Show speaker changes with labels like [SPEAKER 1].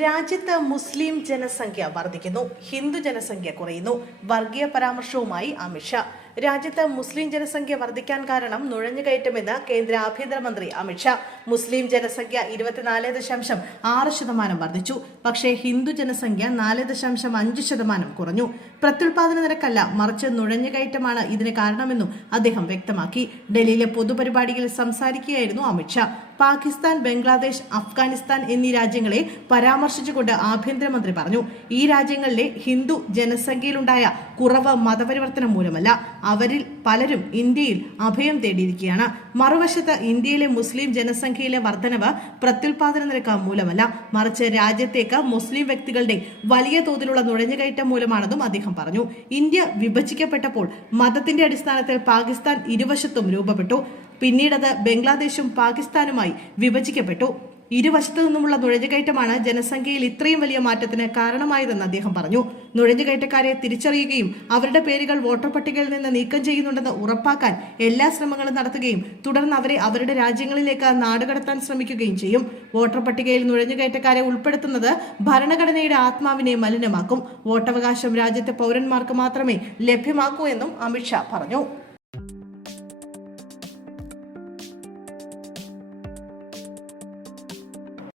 [SPEAKER 1] രാജ്യത്ത് മുസ്ലിം ജനസംഖ്യ വർദ്ധിക്കുന്നു ഹിന്ദു ജനസംഖ്യ കുറയുന്നു വർഗീയ പരാമർശവുമായി അമിത്ഷാ. രാജ്യത്ത് മുസ്ലിം ജനസംഖ്യ വർദ്ധിക്കാൻ കാരണം നുഴഞ്ഞുകയറ്റമെന്ന് കേന്ദ്ര ആഭ്യന്തരമന്ത്രി അമിത്ഷാ മുസ്ലിം ജനസംഖ്യ ഇരുപത്തിനാല് ദശാംശം ആറ് ശതമാനം വർദ്ധിച്ചു. പക്ഷേ ഹിന്ദു ജനസംഖ്യ നാല് ദശാംശം അഞ്ച് ശതമാനം കുറഞ്ഞു. പ്രത്യുൽപാദന നിരക്കല്ല മറിച്ച് നുഴഞ്ഞുകയറ്റമാണ് ഇതിന് കാരണമെന്നും അദ്ദേഹം വ്യക്തമാക്കി. ഡൽഹിയിലെ പൊതുപരിപാടിയിൽ സംസാരിക്കുകയായിരുന്നു അമിത്ഷാ പാകിസ്ഥാൻ ബംഗ്ലാദേശ് അഫ്ഗാനിസ്ഥാൻ എന്നീ രാജ്യങ്ങളെ പരാമർശിച്ചുകൊണ്ട് ആഭ്യന്തരമന്ത്രി പറഞ്ഞു. ഈ രാജ്യങ്ങളിലെ ഹിന്ദു ജനസംഖ്യയിലുണ്ടായ കുറവ് മതപരിവർത്തനം മൂലമല്ല. അവരിൽ പലരും ഇന്ത്യയിൽ അഭയം തേടിയിരിക്കുകയാണ്. മറുവശത്ത് ഇന്ത്യയിലെ മുസ്ലിം ജനസംഖ്യയിലെ വർധനവ് പ്രത്യുൽപാദന നിരക്ക് മൂലമല്ല. മറിച്ച് രാജ്യത്തേക്ക് മുസ്ലിം വ്യക്തികളുടെ വലിയ തോതിലുള്ള നുഴഞ്ഞുകയറ്റം മൂലമാണെന്നും അദ്ദേഹം പറഞ്ഞു. ഇന്ത്യ വിഭജിക്കപ്പെട്ടപ്പോൾ മതത്തിന്റെ അടിസ്ഥാനത്തിൽ പാകിസ്ഥാൻ ഇരുവശത്തും രൂപപ്പെട്ടു. പിന്നീടത് ബംഗ്ലാദേശും പാകിസ്ഥാനുമായി വിഭജിക്കപ്പെട്ടു. ഇരുവശത്തു നിന്നുമുള്ള നുഴഞ്ഞുകയറ്റമാണ് ജനസംഖ്യയിൽ ഇത്രയും വലിയ മാറ്റത്തിന് കാരണമായതെന്ന് അദ്ദേഹം പറഞ്ഞു. നുഴഞ്ഞുകയറ്റക്കാരെ തിരിച്ചറിയുകയും അവരുടെ പേരുകൾ വോട്ടർ പട്ടികയിൽ നിന്ന് നീക്കം ചെയ്യുന്നുണ്ടെന്ന് ഉറപ്പാക്കാൻ എല്ലാ ശ്രമങ്ങളും നടത്തുകയും തുടർന്ന് അവരെ അവരുടെ രാജ്യങ്ങളിലേക്ക് നാടുകടത്താൻ ശ്രമിക്കുകയും ചെയ്യും. വോട്ടർ പട്ടികയിൽ നുഴഞ്ഞുകയറ്റക്കാരെ ഉൾപ്പെടുത്തുന്നത് ഭരണഘടനയുടെ ആത്മാവിനെ മലിനമാക്കും. വോട്ടവകാശം രാജ്യത്തെ പൗരന്മാർക്ക് മാത്രമേ ലഭ്യമാക്കൂ എന്നും അമിത്ഷാ പറഞ്ഞു.